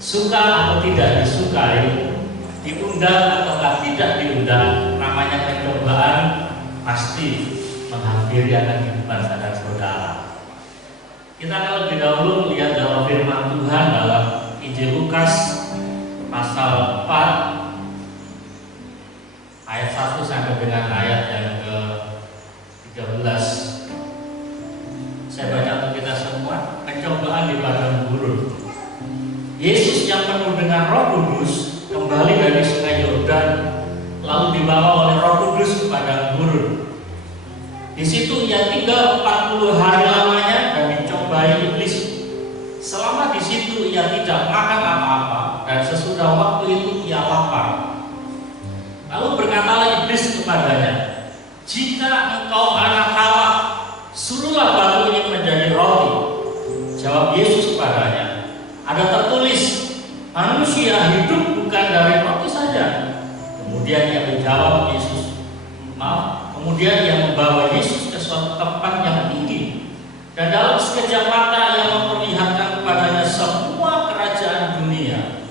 suka atau tidak disukai, diundang atau tidak diundang, namanya pencobaan pasti menghampiri akan kehidupan saudara-saudara. Kita akan lebih dahulu lihat dalam firman Tuhan dalam Injil Lukas pasal 4 ayat 1 sampai dengan ayat yang ke-13. Saya baca untuk kita semua. Pencobaan di padang gurun. Yesus yang penuh dengan Roh Kudus kembali dari sungai Yordan, lalu dibawa oleh Roh Kudus ke padang gurun. Di situ ia tinggal 40 hari lamanya dan dicobai iblis. Selama di situ ia tidak makan apa-apa, dan sesudah waktu itu ia lapar. Lalu berkatalah iblis kepadanya, "Jika engkau anak Allah, suruhlah batu ini menjadi roti." Jawab Yesus kepadanya, "Ada tertulis, manusia hidup bukan dari roti saja." Kemudian ia menjawab Kemudian ia membawa Yesus ke suatu tempat yang tinggi, dan dalam sekejap mata ia memperlihatkan kepadanya semua kerajaan dunia.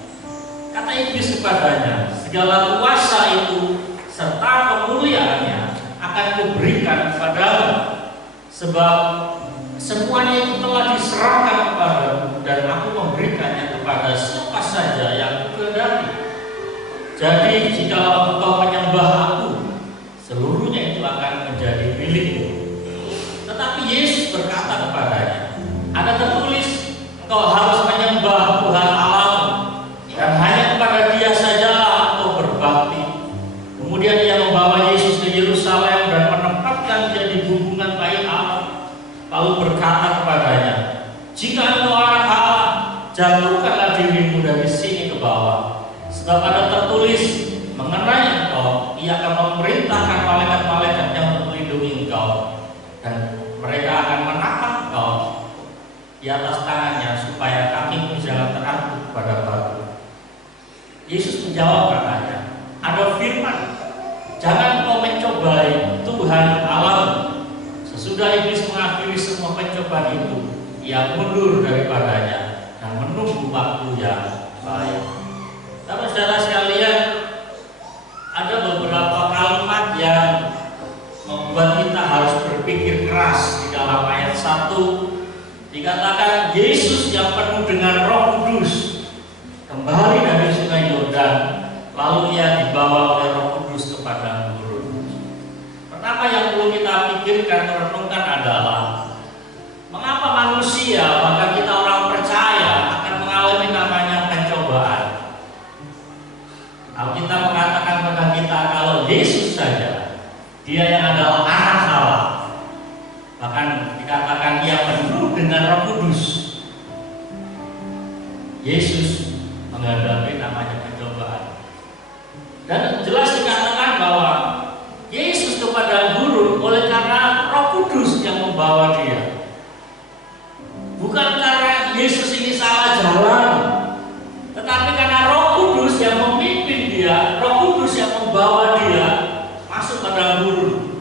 Kata iblis kepadanya, "Segala kuasa itu serta kemuliaannya akan kuberikan kepadamu, sebab semuanya itu telah diserahkan kepadamu, dan aku memberikannya kepada siapa saja yang kukehendaki. Jadi jikalau engkau menyembah aku, seluruhnya itu akan menjadi milikmu." Tetapi Yesus berkata kepadanya, "Ada tertulis, engkau harus menyembah Tuhan Allahmu, dan hanya kepada Dia sajalah engkau berbakti." Kemudian ia membawa Yesus ke Yerusalem dan menempatkan Dia di gunggungan bait Allah. Lalu berkata kepadanya, "Jika engkau anak Allah, jatuhkanlah dirimu dari sini ke bawah. Sebab ada tertulis, mengenai engkau, Ia akan memerintahkan malaikat-malaikat yang melindungi engkau, dan mereka akan menatang engkau di atas tangannya, supaya kakimu jangan terangkut pada batu." Yesus menjawab katanya, "Ada firman, jangan kau mencobai Tuhan Allahmu." Sesudah iblis mengakhiri semua pencobaan itu, ia mundur daripadanya dan menunggu waktu yang baik. Saudara sekalian, ada beberapa kalimat yang membuat kita harus berpikir keras. Di dalam ayat 1 dikatakan Yesus yang penuh dengan Roh Kudus kembali dari sungai Yordan, lalu ia dibawa oleh Roh Kudus ke padang gurun. Pertama yang perlu kita pikirkan, renungkan adalah mengapa manusia, bahkan kita orang percaya, akan mengalami namanya pencobaan. Kalau kita mengatakan pada kita kalau Yesus saja, Dia yang adalah anak Allah, bahkan dikatakan Ia penuh dengan Roh Kudus, Yesus menghadapi namanya pencobaan. Dan jelas dikatakan bahwa Yesus kepada gurun oleh karena Roh Kudus yang membawa Dia. Bukan karena Yesus ini salah jalan, tetapi karena Roh Kudus yang memimpin Dia, Roh Kudus yang membawa Dia masuk padang gurun.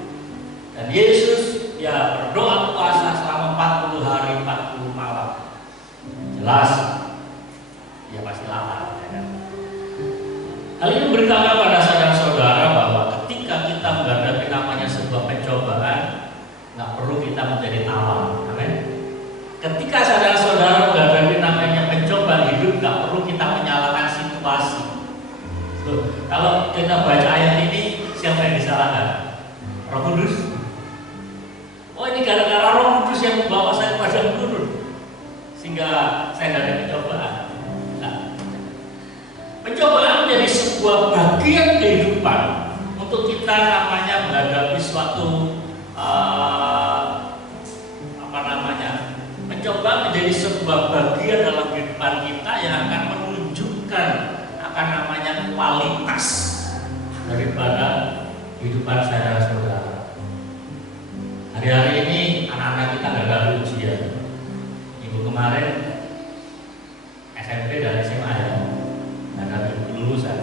Dan Yesus berdoa puasa selama 40 hari 40 malam. Jelas Dia pasti lapar, ya kan? Hal ini beritahu pada saudara-saudara bahwa ketika kita menghadapi namanya sebuah pencobaan, nggak perlu kita menjadi tawar. Amin. Ketika saudara-saudara menghadapi namanya pencobaan hidup, nggak perlu kita menyalahkan situasi. Kalau kita baca ayat ini, siapa yang disalahkan? Roh Kudus. Oh, ini gara-gara Roh Kudus yang membawa saya pada gurun, sehingga saya nggak ada pencobaan. Nah, pencobaan menjadi sebuah bagian kehidupan untuk kita namanya menghadapi suatu mencoba menjadi sebuah bagian dalam kehidupan kita yang akan menunjukkan akan namanya kualitas daripada kehidupan saudara-saudara. Hari-hari ini anak-anak kita nggak ada ujian. Minggu kemarin SMP dan SMA ya, nggak ada kelulusan.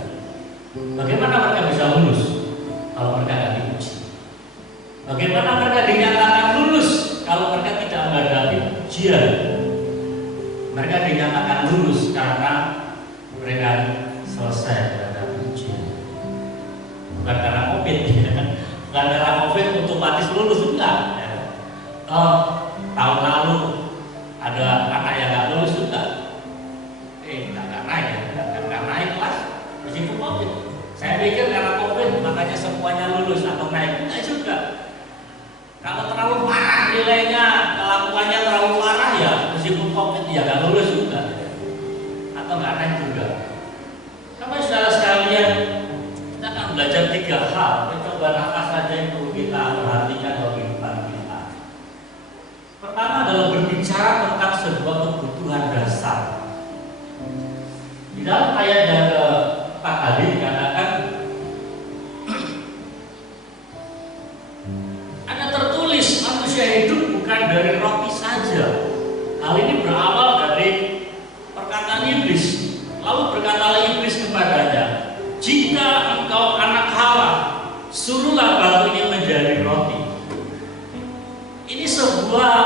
Bagaimana mereka bisa lulus kalau mereka nggak diuji? Bagaimana mereka dinyatakan lulus kalau mereka tidak menghadapi ujian? Mereka dinyatakan lulus karena Mereka selesai ada ujian. Bukan karena COVID, ya. Bukan karena COVID otomatis lulus, enggak. Ya. Tahun lalu ada anak yang nggak lulus juga. Nggak naik, nggak naik kelas meskipun COVID. Saya pikir karena COVID makanya semuanya lulus atau naik, enggak juga. Kalau terlalu parah nilainya, kelakuannya terlalu parah ya meskipun COVID ya nggak lulus juga, atau nggak naik juga. Sama saudara sekalian, kita akan belajar 3 hal. Coba apa saja yang perlu kita perhatikan dalam kehidupan kita. Pertama adalah berbicara tentang sebuah kebutuhan dasar. Di dalam ayat yang ke-4 tadi dikatakan ada tertulis manusia hidup bukan dari roti saja. Hal ini berawal dari perkataan iblis. Lalu berkatalah iblis kepadanya, jika engkau anak Allah, suruhlah batu ini menjadi roti. Ini sebuah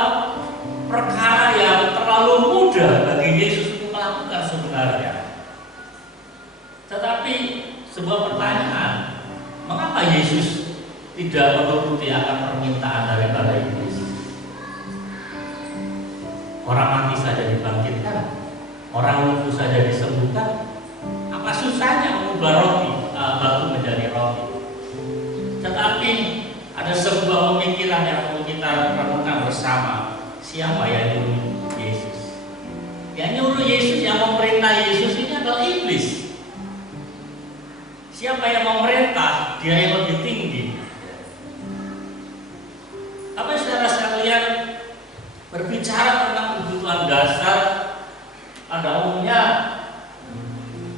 perkara yang terlalu mudah bagi Yesus untuk melakukan sebenarnya. Tetapi sebuah pertanyaan, mengapa Yesus tidak menuruti akan permintaan daripada iblis? Orang mati saja dibangkitkan, orang lumpuh saja disembuhkan. Apa susahnya mengubah roti, batu menjadi roti? Tetapi ada sebuah pemikiran yang perlu kita renungkan bersama. Siapa yang nyuruh Yesus? Yang nyuruh Yesus, yang memerintah Yesus ini adalah iblis. Siapa yang memerintah? Dia yang lebih tinggi. Tapi saudara sekalian, berbicara tentang kebutuhan dasar, pada umumnya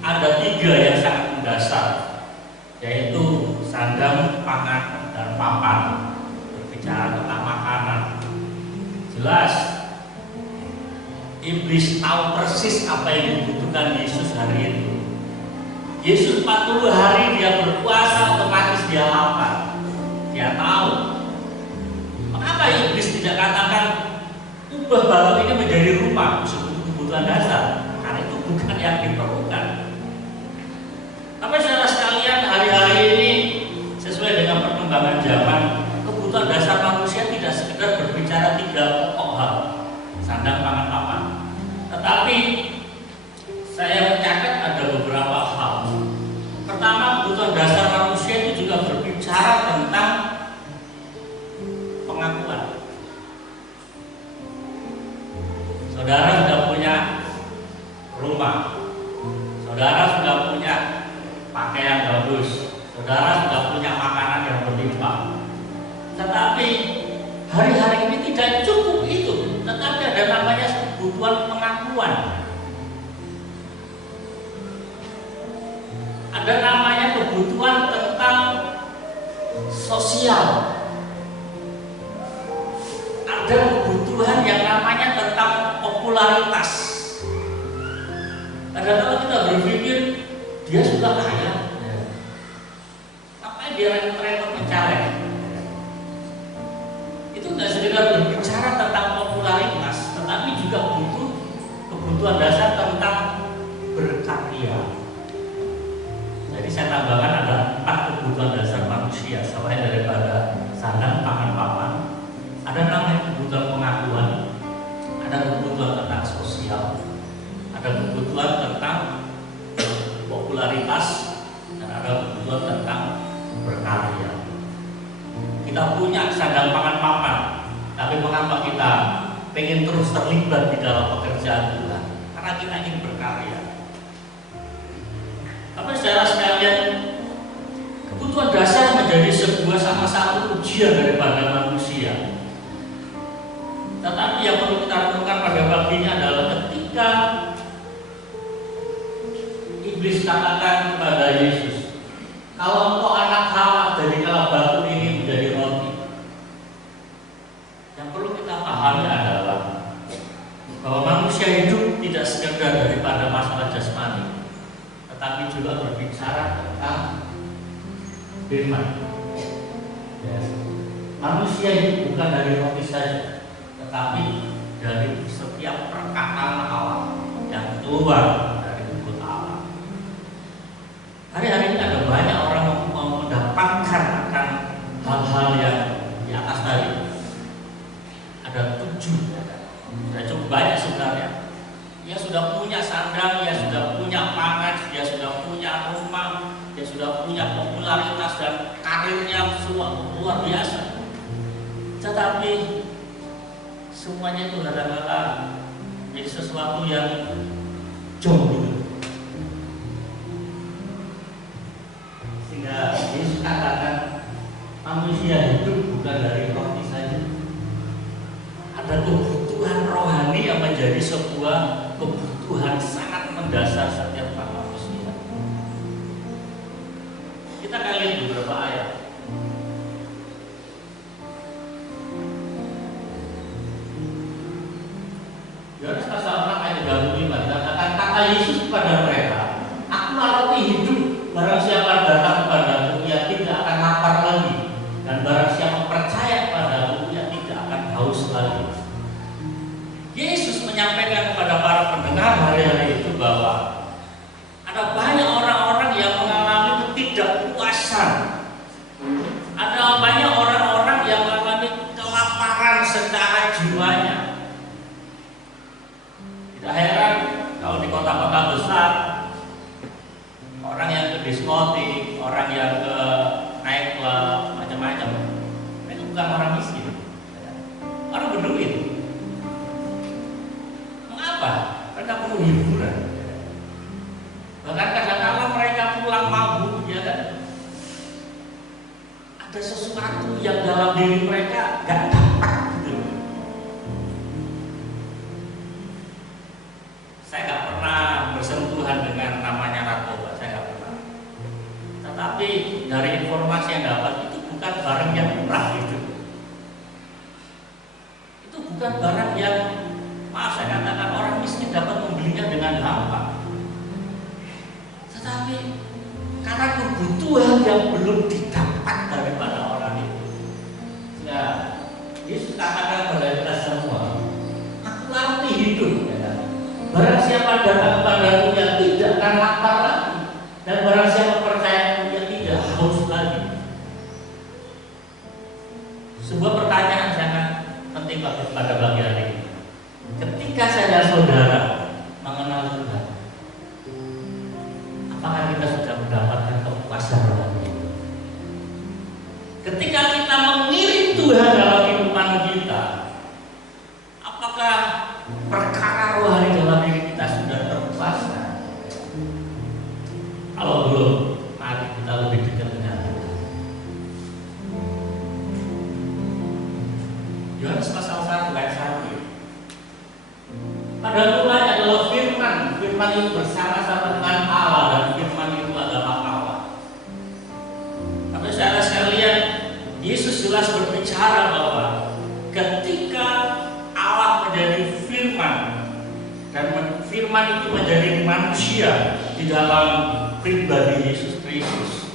ada 3 yang sangat mendasar, yaitu sandang, pangan, dan papan. Berbicara tentang makanan, jelas iblis tahu persis apa yang dibutuhkan Yesus hari itu. Yesus 40 hari dia berpuasa, otomatis dia lapar. Dia tahu. Mengapa iblis tidak katakan ubah batu ini menjadi rumah, kebutuhan dasar? Karena itu bukan yang diperlukan. Tapi saudara sekalian, hari-hari ini sesuai dengan perkembangan zaman, kebutuhan dasar manusia tidak sekedar berbicara 3 pokok hal, sandang, pangan, papan. Tetapi saya mencatat ada beberapa hal. Pertama, kebutuhan dasar manusia itu juga berbicara tentang pengakuan. Saudara sudah punya rumah, saudara sudah punya pakaian bagus, saudara sudah punya makanan yang berlimpah. Tetapi hari-hari ini tidak cukup itu, tetapi ada namanya kebutuhan pengakuan. Ada namanya kebutuhan tentang sosial. Ada kebutuhan yang namanya tentang popularitas. Kadang-kadang kita berpikir dia sudah kaya, apa dia repot-repot mencari? Itu nggak sekedar berbicara tentang popularitas, tetapi juga butuh kebutuhan dasar tentang berkarya. Jadi saya tambahkan ada 4 kebutuhan dasar manusia selain daripada sandang, pangan, papan. Ada namanya kebutuhan pengakuan, ada kebutuhan tentang sosial, ada kebutuhan tentang popularitas, dan ada kebutuhan tentang berkarya. Kita punya sandang, pangan, papan, tapi mengapa kita pengen terus terlibat di dalam pekerjaan Tuhan? Karena kita ingin berkarya. Tapi saudara sekalian, kebutuhan dasar menjadi sebuah sama-sama ujian daripada manusia. Tetapi yang perlu kita renungkan pada pagi ini adalah ketika iblis katakan kepada Yesus, kalau engkau anak Allah, jadikanlah batu ini menjadi roti. Yang perlu kita pahami adalah bahwa manusia hidup tidak sekedar daripada masalah jasmani, tetapi juga berbicara tentang firman. Ya. Manusia hidup bukan dari roti saja, tetapi dari setiap perkataan Allah yang keluar dari mulut Allah. sandang, dia sudah punya pangan, dia sudah punya rumah, dia sudah punya popularitas dan karirnya semua luar biasa. Tetapi semuanya itu kadang-kadang jadi sesuatu yang jomblo. Sehingga Yesus katakan manusia hidup bukan dari roti saja. Ada kebutuhan rohani yang menjadi sebuah kebutuhan sangat mendasar setiap manusia. Kita akan lihat beberapa ayat. Yohanes pasal 6 ayat 35 dikatakan, kata Yesus kepada mereka, "Akulah roti hidup, barang siapa datang kepadaku ia tidak akan lapar lagi, dan barang siapa percaya padaku ia tidak akan haus lagi." Yesus menyampaikan kepada para pendengar hari-hari itu bahwa ada banyak orang-orang yang mengalami ketidakpuasan. Ada banyak orang-orang yang mengalami kelaparan secara jiwanya. Tidak heran kalau di kota-kota besar orang yang ke diskotik, orang yang ke naik klub, macam-macam, itu bukan orang miskin, orang berduit. Mengapa? Mereka perlu hiburan. Bahkan kadang-kadang mereka pulang mabuk, ya kan? Ada sesuatu yang dalam diri mereka gak dapat gitu. Saya gak pernah bersentuhan dengan namanya narkoba, saya gak pernah. Tetapi dari informasi yang dapat itu bukan barang yang murah gitu. Itu bukan barang yang, maaf saya katakan, orang miskin dapat membelinya dengan gampang. Tetapi karena kebutuhan yang belum didapat daripada orang itu, ya Yesus katakan kepada kita semua, "Akulah roti hidup." Barang siapa datang kepadaku ia tidak akan lapar lagi, dan barang siapa percaya ia tidak haus lagi. Sebuah pertanyaan sangat penting pada pagi hari ini. Ketika saya dan saudara mengenal Tuhan, apakah kita sudah mendapatkan kepuasan rohani? Ketika kita mengiring Tuhan dalam kehidupan kita, apakah perkara rohani dalam diri kita sudah terpuaskan? Kalau belum, mari kita lebih dekat dengan Tuhan. Yohanes pasal 1 ayat 1. Pada mulanya adalah firman, firman itu bersama-sama dengan Allah, dan firman itu adalah Allah. Tapi saudara sekalian, Yesus jelas berbicara bahwa ketika Allah menjadi firman dan firman itu menjadi manusia di dalam pribadi Yesus Kristus,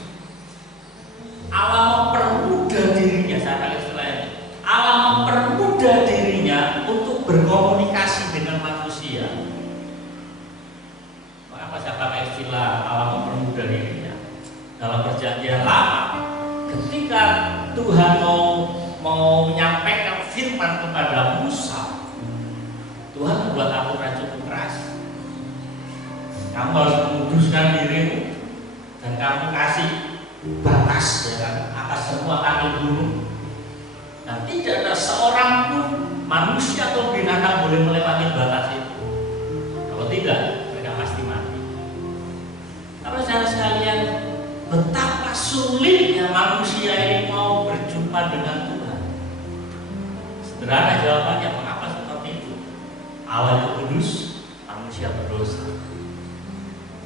Allah mempermudah dirinya, saya istilahnya, Allah mempermudah dirinya untuk berkomunikasi dengan manusia. Mengapa saya pakai istilah Allah mempermudah dirinya? Dalam perjanjian lama, ketika Tuhan mau menyampaikan firman kepada Musa, Tuhan membuat aturan cukup keras. Kamu harus menguduskan dirimu, dan kamu kasih batas, ya kan, atas semua kaki gunung. Dan tidak ada seorang pun manusia atau binatang boleh melewati batas itu. Kalau tidak, mereka pasti mati. Tapi saudara sekalian, betapa sulitnya manusia ini mau berjumpa dengan Tuhan. Sederhana jawabannya, mengapa seperti itu? Allah itu kudus, manusia berdosa.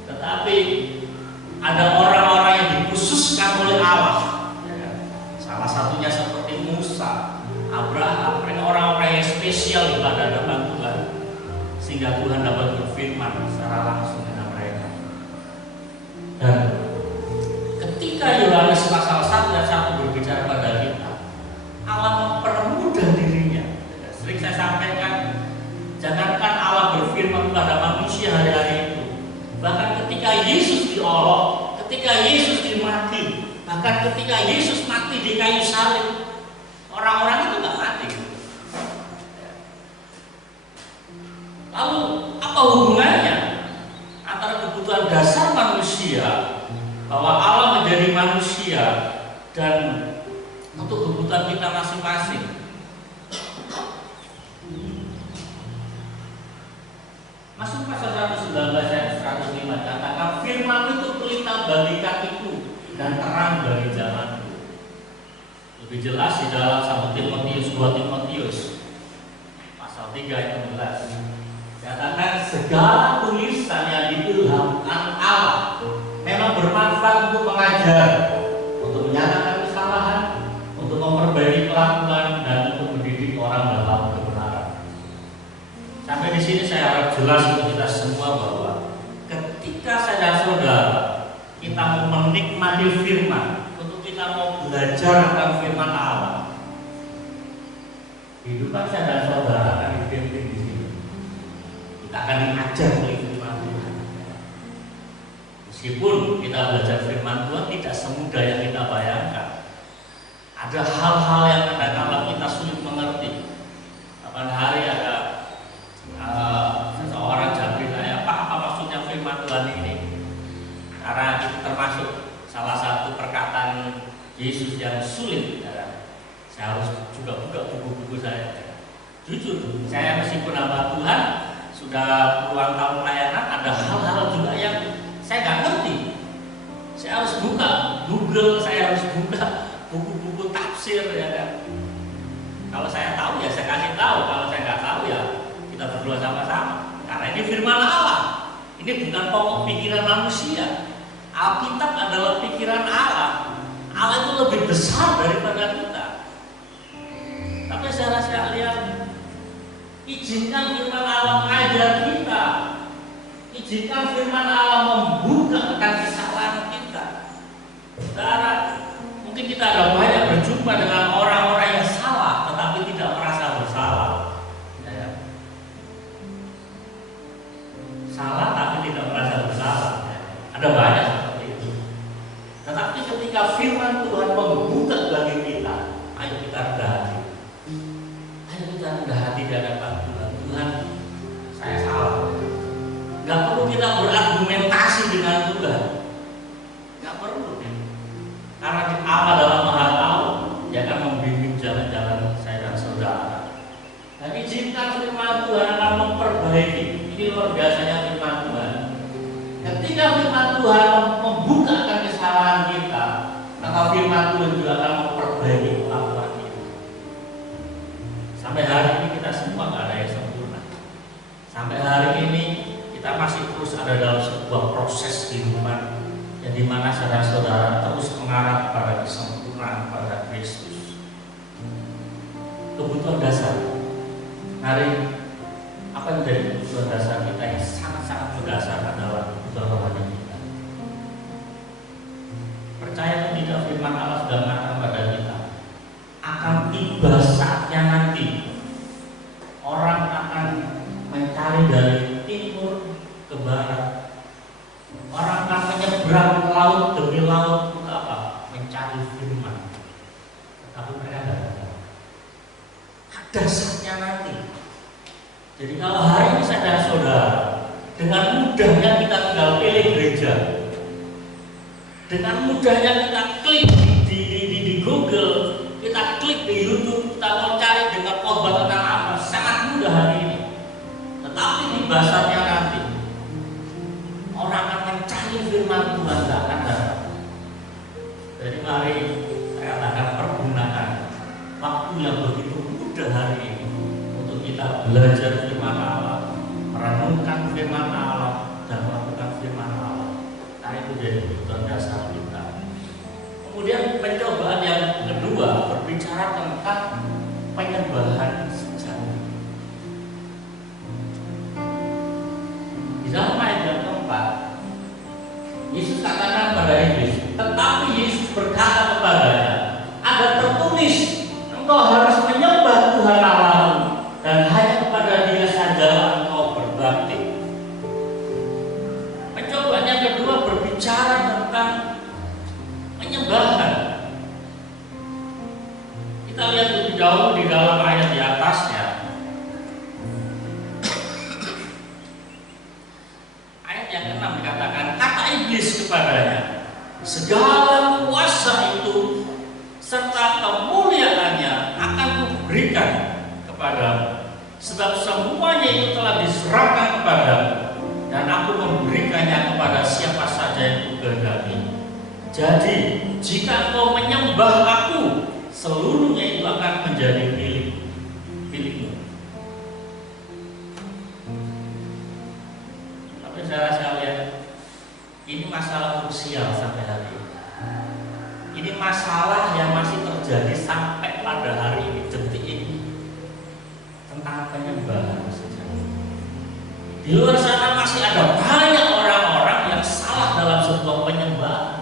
Tetapi ada orang-orang yang dikhususkan oleh Allah. Salah satunya seperti Musa, Abraham, orang-orang yang spesial di hadapan Tuhan, sehingga Tuhan dapat berfirman secara langsung dengan mereka. Dan ketika Yohanes pasal 1 dan 1 berbicara pada kita, Allah mempermudah dirinya. Sering saya sampaikan, jangankan Allah berfirman kepada manusia hari-hari itu, bahkan ketika Yesus diolok, ketika Yesus dimati, bahkan ketika Yesus mati di kayu salib, orang-orang itu nggak mati. Lalu apa hubungannya bahwa Allah menjadi manusia dan untuk kebutuhan kita masing-masing. Masuk pasal 119 ayat 105 katakan, firman itu pelita bagi kakiku dan terang bagi jalanku. Lebih jelas di dalam 1 Timotius 2 Timotius pasal 3 ayat 16 katakan, segala tulisan yang diilhamkan Allah memang bermanfaat untuk mengajar, untuk menyatakan kesalahan, untuk memperbaiki kelakuan, dan untuk mendidik orang dalam kebenaran. Sampai di sini saya harap jelas untuk kita semua bahwa ketika saudara-saudara kita mau menikmati firman, untuk kita mau belajar tentang firman Allah, kehidupan saudara-saudara akan dipimpin di sini. Kita akan diajar oleh firman Tuhan. Meskipun kita belajar firman Tuhan tidak semudah yang kita bayangkan. Ada hal-hal yang kadang-kadang kita sulit mengerti. Kapan hari ada seseorang jawab saya, Pak, apa maksudnya firman Tuhan ini? Karena itu termasuk salah satu perkataan Yesus yang sulit. Saya harus juga buka buku-buku saya. Jujur, saya meskipun hamba Tuhan sudah puluhan tahun pelayanan, ada hal-hal juga yang saya nggak ngerti. Saya harus buka Google, saya harus buka buku-buku tafsir, ya kan. Kalau saya tahu ya saya kasih tahu, kalau saya nggak tahu ya kita berdua sama-sama. Karena ini firman Allah, ini bukan pokok pikiran manusia. Alkitab adalah pikiran Allah. Allah itu lebih besar daripada kita. Tapi secara sekalian, izinkan firman Allah mengajar kita. Izinkan firman Allah membuka akan kesalahan kita. Saudara, mungkin kita ada banyak berjumpa dengan orang-orang yang salah, tetapi tidak merasa bersalah. Ya. Salah tapi tidak merasa bersalah. Ada banyak seperti itu. Tetapi ketika firman Tuhan membuka bagi kita, ayo kita rendah hati. Ayo kita rendah hati di hadapan Tuhan. Tuhan, saya salah. Gak perlu kita berargumentasi dengan Tuhan. Gak perlu. Karena Allah dalam Maha Tahu, Dia akan membimbing jalan-jalan saya dan saudara. Dan izinkan firman Tuhan akan memperbaiki. Ini luar biasanya firman Tuhan. Ketika firman Tuhan membukakan kesalahan kita, maka firman Tuhan juga akan memperbaiki kelakuan kita. Sampai hari ini kita semua nggak ada yang sempurna. Sampai hari ini kita masih terus ada dalam sebuah proses kehidupan yang dimana saudara-saudara terus mengarah kepada kesempurnaan pada Kristus. Kebutuhan dasar. Hari apa yang menjadi kebutuhan dasar kita yang sangat-sangat berdasar adalah kebutuhan rohani kita. Percaya atau tidak, firman Allah sudah mengatakan pada kita, akan tiba saatnya nanti orang akan mencari dari timur ke barat. Orang akan menyeberang laut demi laut untuk apa? Mencari firman. Tapi mereka tidak ada. Ada saatnya nanti. Jadi kalau hari ini saudara-saudara, dengan mudahnya kita tinggal pilih gereja, dengan mudahnya kita klik di Google, kita klik di YouTube, kita mau cari dengan khotbah tentang apa, sangat mudah hari ini. Tetapi di basarnya nanti orang akan mencari firman Tuhan, tidak akan datang. Jadi mari saya katakan, pergunakan waktu yang begitu mudah hari ini untuk kita belajar firman Allah, merenungkan firman Allah, dan melakukan firman Allah. Nah, itu jadi kebutuhan dasar kita. Kemudian pencobaan yang kedua berbicara tentang penyembahan sejati. Di dalam ayat yang keempat, Yesus katakan pada iblis, tetapi Yesus berkata kepadanya, ada tertulis, engkau harus menyembah Tuhan Allahmu dan hanya kepada Dia saja engkau berbakti. Pencobaan yang kedua berbicara tentang penyembahan. Kita lihat lebih jauh di dalam ayat di atasnya. Ayat yang ke-6 dikatakan, kata iblis kepadanya, segala kuasa itu serta kemuliaannya akan kuberikan kepadamu, sebab semuanya itu telah diserahkan kepadamu, dan aku memberikannya kepada siapa saja yang kukehendaki. Jadi jika engkau menyembah aku, seluruhnya itu akan menjadi milikmu. Tapi saudara sekalian, ini masalah krusial sampai hari ini. Ini masalah yang masih terjadi sampai pada hari ini, detik ini, tentang penyembahan saja. Di luar sana masih ada banyak orang-orang yang salah dalam sebuah penyembahan.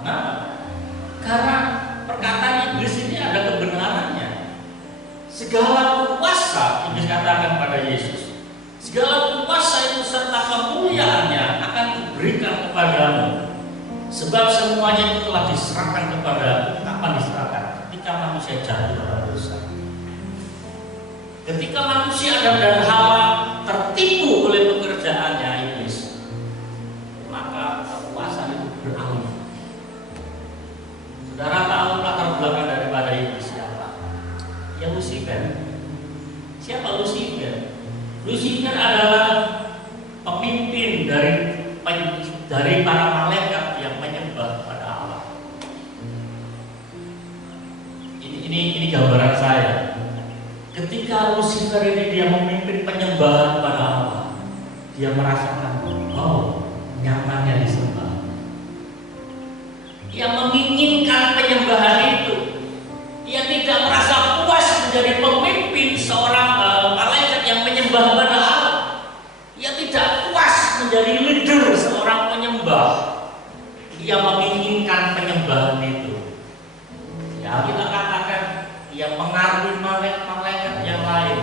Kenapa? Karena perkataan iblis ini ada kebenarannya. Segala kuasa, iblis katakan pada Yesus, segala kuasa itu serta kemuliaannya akan diberikan kepadamu, sebab semuanya itu telah diserahkan kepadamu. Kapan diserahkan? Ketika manusia jatuh dalam dosa. Ketika manusia Adam dan Hawa tertipu oleh pekerjaannya iblis, maka kekuasaan itu beralih. Saudara tahu latar belakang daripada iblis siapa? Ya Lucifer. Siapa Lucifer? Lucifer adalah pemimpin dari para malaikat yang menyembah pada Allah. Ini gambaran saya. Ketika Lucifer ini dia memimpin penyembahan pada Allah, dia merasakan, oh, nyamannya disembah. Dia menginginkan penyembahan itu. Dia tidak merasa puas menjadi pemimpin seorang malaikat yang menyembah pada Allah. Dia tidak puas menjadi leader seorang penyembah. Dia menginginkan penyembahan itu. Ya, kita katakan dia mengaruhi malaikat yang lain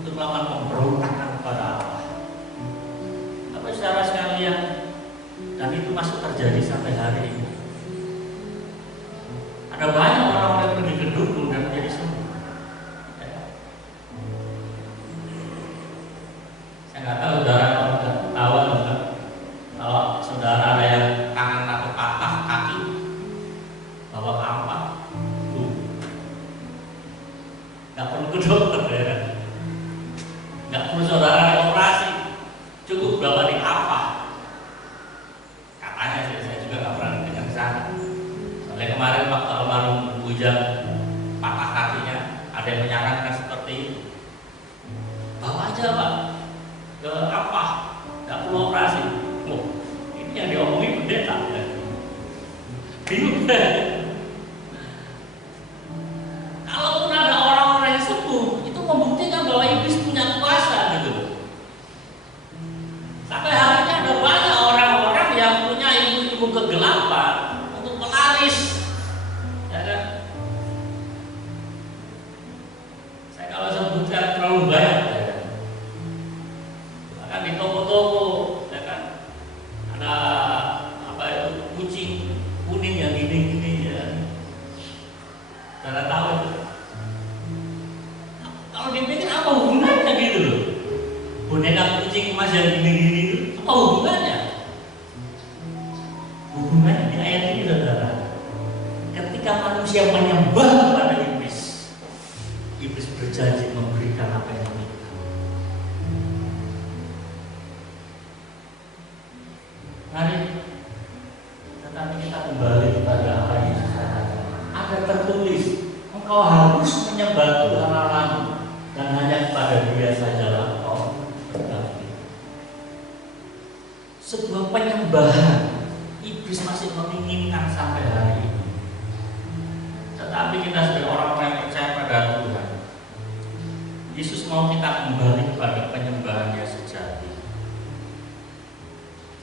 untuk melakukan pemberontakan kepada Allah. Apa saudara sekalian? Dan itu masih terjadi sampai hari ini. Ada banyak orang-orang yang pergi ke dukun dan menjadi sembuh. Saya nggak tahu saudara tahu enggak, kalau saudara ada yang tangan atau patah kaki, bawa kampak, nggak perlu ke dokter ya, nggak perlu saudara operasi, cukup bawa di apa. Katanya sih, saya juga nggak pernah dengar sana. Soalnya kemarin waktu almarhum Bujang patah kakinya, ada yang menyarankan seperti itu. Bawa aja Pak ke apa, nggak perlu operasi. Oh, ini yang diomongin pendeta ya. Bingung deh. Kalaupun ada orang-orang yang sembuh, itu membuktikan bahwa iblis punya kuasa gitu. Sampai hari ini ada banyak orang-orang yang punya ilmu-ilmu kegelapan untuk melaris, ya kan? Saya kalau sebutkan terlalu banyak, ya kan? Bahkan di toko-toko, ya kan? Ada apa itu kucing kuning yang gini-gini ya. Saudara tahu itu? Kalau dipikir apa hubungannya gitu loh? Boneka kucing emas yang gini-gini itu apa hubungannya? Hubungannya di ayat ini saudara. Ketika manusia menyembah kepada iblis, iblis berjanji memberikan apa yang diminta. Mari, tetapi kita kembali kepada apa yang Yesus katakan. Ada tertulis, engkau harus menyembah Tuhan Allahmu dan hanya kepada Dia sajalah engkau berbakti. Sebuah penyembahan iblis masih menginginkan sampai hari ini. Tetapi kita sebagai orang-orang yang percaya pada Tuhan, Yesus mau kita kembali kepada penyembahan yang sejati.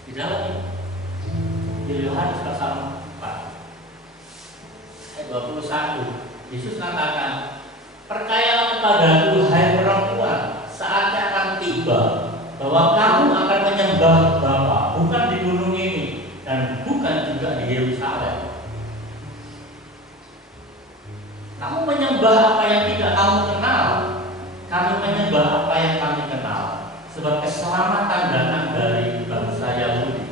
Di dalam di Yohanes pasal 4 ayat 21, Yesus katakan, percayalah kepadaku hai perempuan, saatnya akan tiba bahwa kamu akan menyembah Bapa, bukan di gunung ini dan bukan juga di Yerusalem. Kamu menyembah apa yang tidak kamu kenal, kami menyembah apa yang kami kenal, sebab keselamatan datang dari bangsa Yahudi.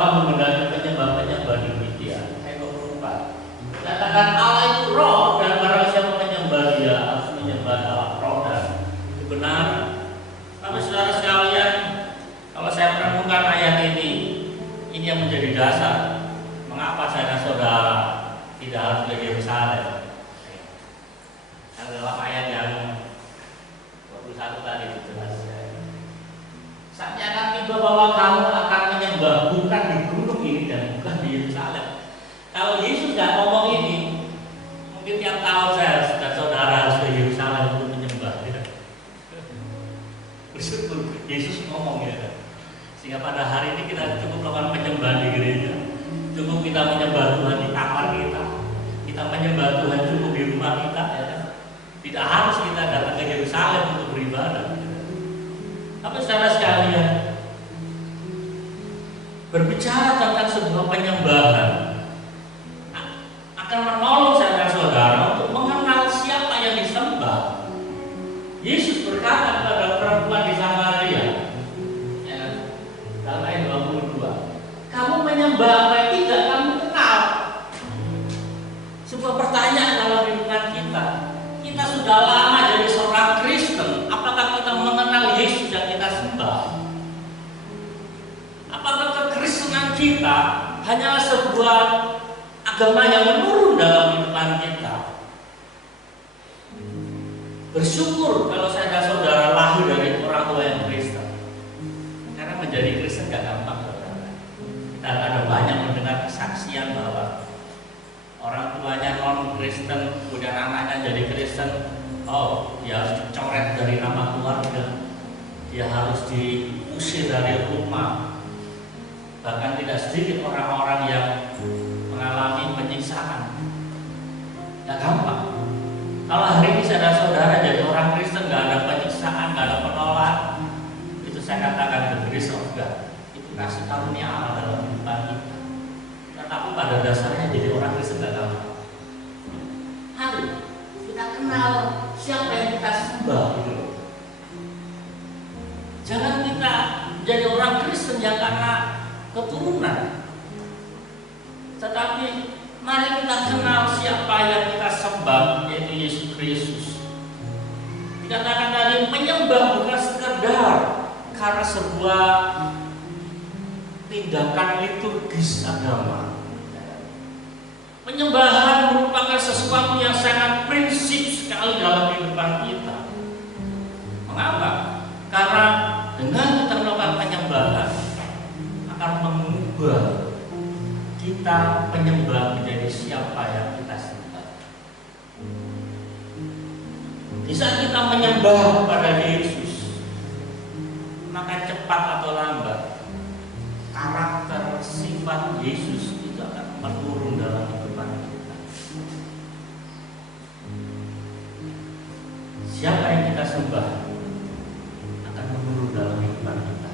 Bapak menghendaki penyembah-penyembah demikian. Ayat 24. Katakan Allah itu roh dan barang siapa menyembah dia harus menyembah dalam roh dan kebenaran. Tapi saudara sekalian, kalau saya merenungkan ayat ini yang menjadi dasar mengapa saya dan saudara tidak harus ke Yerusalem. Dalam ayat yang 21 tadi itu jelas. Saatnya akan tiba bahwa kamu akan menyembah bukan di gunung ini dan bukan di Yerusalem. Kalau Yesus tidak ngomong ini, mungkin tiap tahun saya dan saudara harus ke Yerusalem untuk menyembah. Bersyukur Yesus ngomong ya. Sehingga pada hari ini kita cukup melakukan penyembahan di gereja, cukup kita menyembah Tuhan di kamar kita menyembah Tuhan cukup di rumah kita, ya kan? Tidak harus kita datang ke Yerusalem untuk beribadah. Tapi saudara sekalian, berbicara tentang sebuah penyembahan akan menolong saudara-saudara untuk mengenal siapa yang disembah. Yesus berkata kepada perempuan di Samaria, dalam ayat 22, kamu menyembah apa yang tidak kamu kenal. Sebuah pertanyaan dalam kehidupan kita. Kita sudah lama jadi seorang Kristen. Apakah kita mengenal Yesus yang kita sembah? Apakah kekristenan kita hanyalah sebuah agama yang menurun dalam kehidupan kita? Bersyukur kalau saya dan saudara lahir dari orang tua yang Kristen. Karena menjadi Kristen gak gampang, saudara. Kita ada banyak mendengar kesaksian bahwa orang tuanya non Kristen, kemudian anaknya jadi Kristen. Oh, dia harus dicoret dari nama keluarga, dia harus diusir dari rumah. Bahkan tidak sedikit orang-orang yang mengalami penyiksaan. Gak gampang. Kalau hari ini saudara-saudara jadi orang Kristen, gak ada penyiksaan, gak ada penolakan, itu saya katakan the grace of God. Itu kasih karunia Allah dalam kehidupan kita. Tetapi pada dasarnya jadi orang Kristen gak gampang. Hari kita kenal siapa yang kita sembah gitu. Jangan kita jadi orang Kristen yang karena keturunan, tetapi mari kita kenal siapa yang kita sembah, yaitu Yesus Kristus. Dikatakan tadi menyembah bukan sekedar karena sebuah tindakan liturgis agama. Penyembahan merupakan sesuatu yang sangat prinsip sekali dalam kehidupan kita. Mengapa? Karena dengan kita melakukan penyembahan akan mengubah kita penyembah menjadi siapa yang kita sembah. Di saat kita menyembah kepada Yesus, maka cepat atau lambat karakter sifat Yesus itu akan menurun dalam kehidupan kita. Siapa yang kita sembah akan menurun dalam kehidupan kita.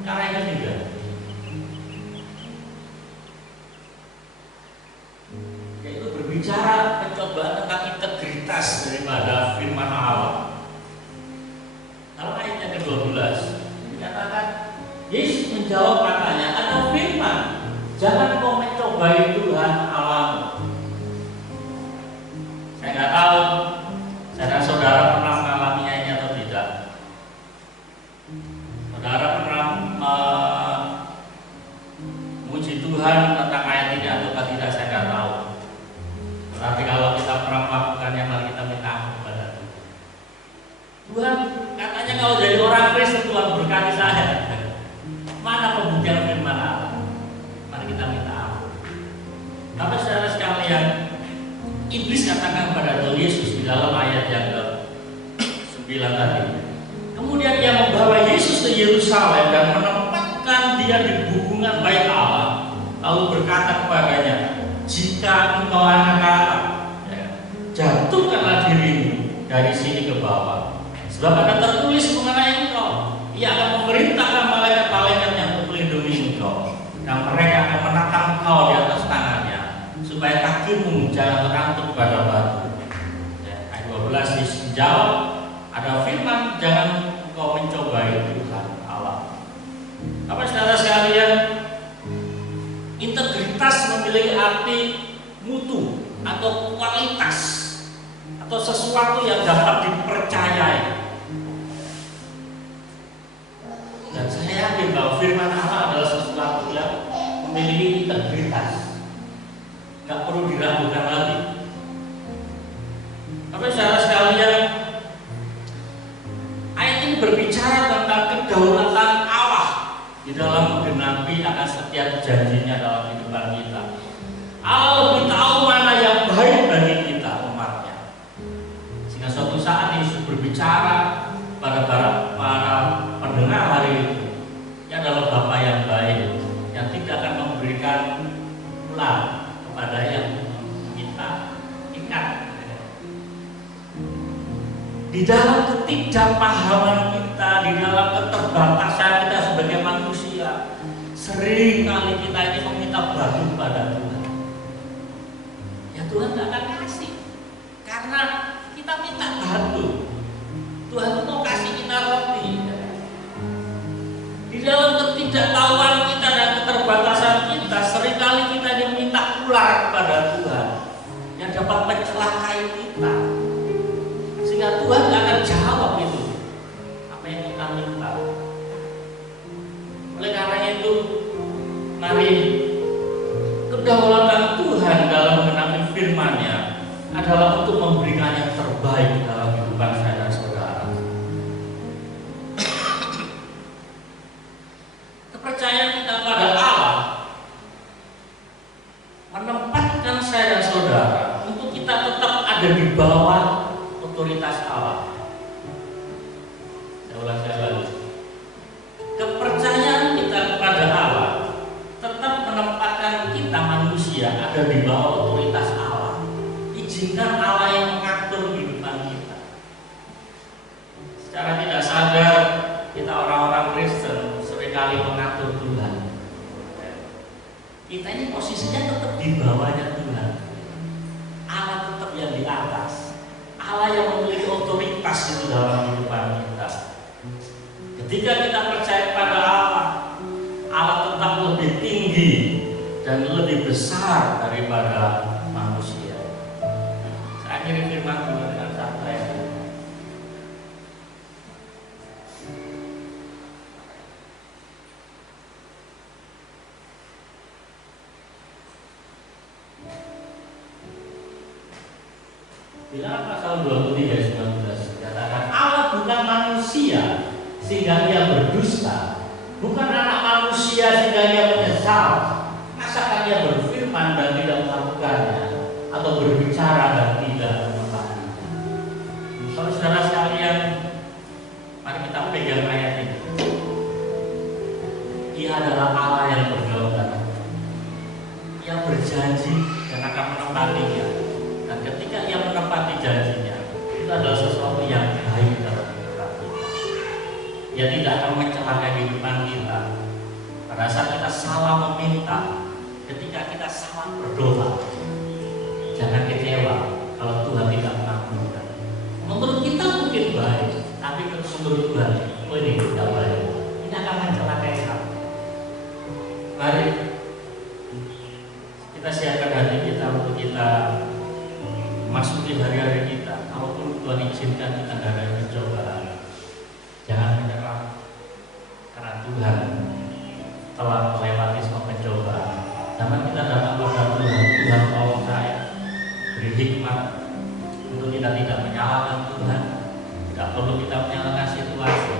Perkara yang ketiga, yaitu berbicara pencobaan tentang integritas daripada firman Allah. Kalau ayat yang ke-12 dikatakan Yesus menjawab katanya, ada firman, jangan kau mencobai Tuhan Allahmu. Saya nggak tahu saudara pernah mengalaminya ini atau tidak. Saudara pernah memuji Tuhan tentang ayat ini atau tidak, saya nggak tahu. Tapi kalau kita pernah melakukannya, mari kita minta ampun kepada Tuhan. Tuhan katanya kalau jadi orang Kristen Tuhan berkati saya. Mana pembuktian firman Allah? Mari kita minta ampun. Tapi saudara sekalian, iblis katakan kepada Tuhan Yesus di dalam ayat yang ke-9 tadi. Kemudian dia membawa Yesus ke Yerusalem dan menempatkan dia di hubungan bait Allah. Lalu berkata kepadanya, jika engkau anak Allah, jatuhkanlah dirimu dari sini ke bawah. Sebab ada tertulis mengenai engkau, ia akan memerintahkan malaikat-malaikat yang untuk melindungi engkau, dan mereka akan menatang engkau di atas tangannya, supaya kakimu jangan terantuk pada batu. Ayat 12 dijawab, ada firman, jangan engkau mencobai Tuhan. berarti mutu atau kualitas atau sesuatu yang dapat dipercayai. Dan saya yakin bahwa firman Allah adalah sesuatu yang memiliki integritas, nggak perlu diragukan lagi. Tapi saudara sekalian, ayat ini berbicara tentang kedaulatan Allah di dalam menggenapi akan setiap janjinya dalam kehidupan kita. Allah lebih tahu mana yang baik bagi kita umatnya. Sehingga suatu saat Yesus berbicara pada para pendengar hari itu, ia adalah Bapa yang baik, yang tidak akan memberikan ulang kepada yang kita ingat. Di dalam ketidakpahaman kita, di dalam keterbatasan kita sebagai manusia, sering kali kita ini meminta batu pada Tuhan. Ya Tuhan tidak akan kasih, karena kita minta batu. Tuhan itu mau kasih kita roti. Di dalam ketidaktahuan kita dan keterbatasan kita, seringkali kita diminta ular kepada Tuhan yang dapat mencelakai kita. Sehingga Tuhan tidak akan jawab itu apa yang kita minta. Oleh karena itu, mari kedaulatan Tuhan dalam mengenai firman-Nya adalah untuk memberikan yang terbaik dalam kehidupan saya dan saudara. Kepercayaan kita pada Allah menempatkan saya dan saudara untuk kita tetap ada di bawah otoritas Allah. Saya ulang sekali lagi. Kepercayaan kita kepada Allah tetap menempatkan kita manusia ada di bawah otoritas Allah. Izinkan Allah yang mengatur kehidupan kita. Secara tidak sadar kita orang-orang Kristen seringkali mengatur Tuhan. Kita ini posisinya tetap di bawahnya Tuhan. Allah tetap yang di atas. Allah yang memiliki otoritas itu dalam kehidupan kita. Ketika kita percaya pada Allah, Allah tetap lebih tinggi dan lebih besar daripada manusia. Saya akhiri firman Tuhan dengan satu ayat. Bilangan pasal 23 ayat 19 dikatakan Allah bukan manusia sehingga ia berdusta, bukan anak manusia sehingga ia menyesal. Masakan ia berfirman dan tidak melakukannya, atau berbicara dan tidak menepatinya? Kalau saudara sekalian, mari kita pegang ayat ini. Ia adalah Allah yang berdaulat. Ia berjanji dan akan menepatinya. Dan ketika ia menepati janjinya, itu adalah sesuatu yang baik dalam kehidupan kita. Ia tidak akan mencelakai kehidupan kita. Pada saat kita salah meminta, ketika kita salah berdoa, jangan kecewa kalau Tuhan tidak mengabulkan. Menurut kita mungkin baik, tapi menurut Tuhan, oh ini tidak baik. Ini akan mencelakai kamu. Mari kita siapkan hati kita untuk kita masuki hari-hari kita. Kalaupun Tuhan izinkan kita ada pencobaan, jangan menyerah, karena Tuhan telah melewati semua pencobaan. Zaman kita datang kepada Tuhan, Tuhan tolong saya, beri hikmat untuk kita tidak menyalahkan Tuhan. Tidak perlu kita menyalahkan situasi,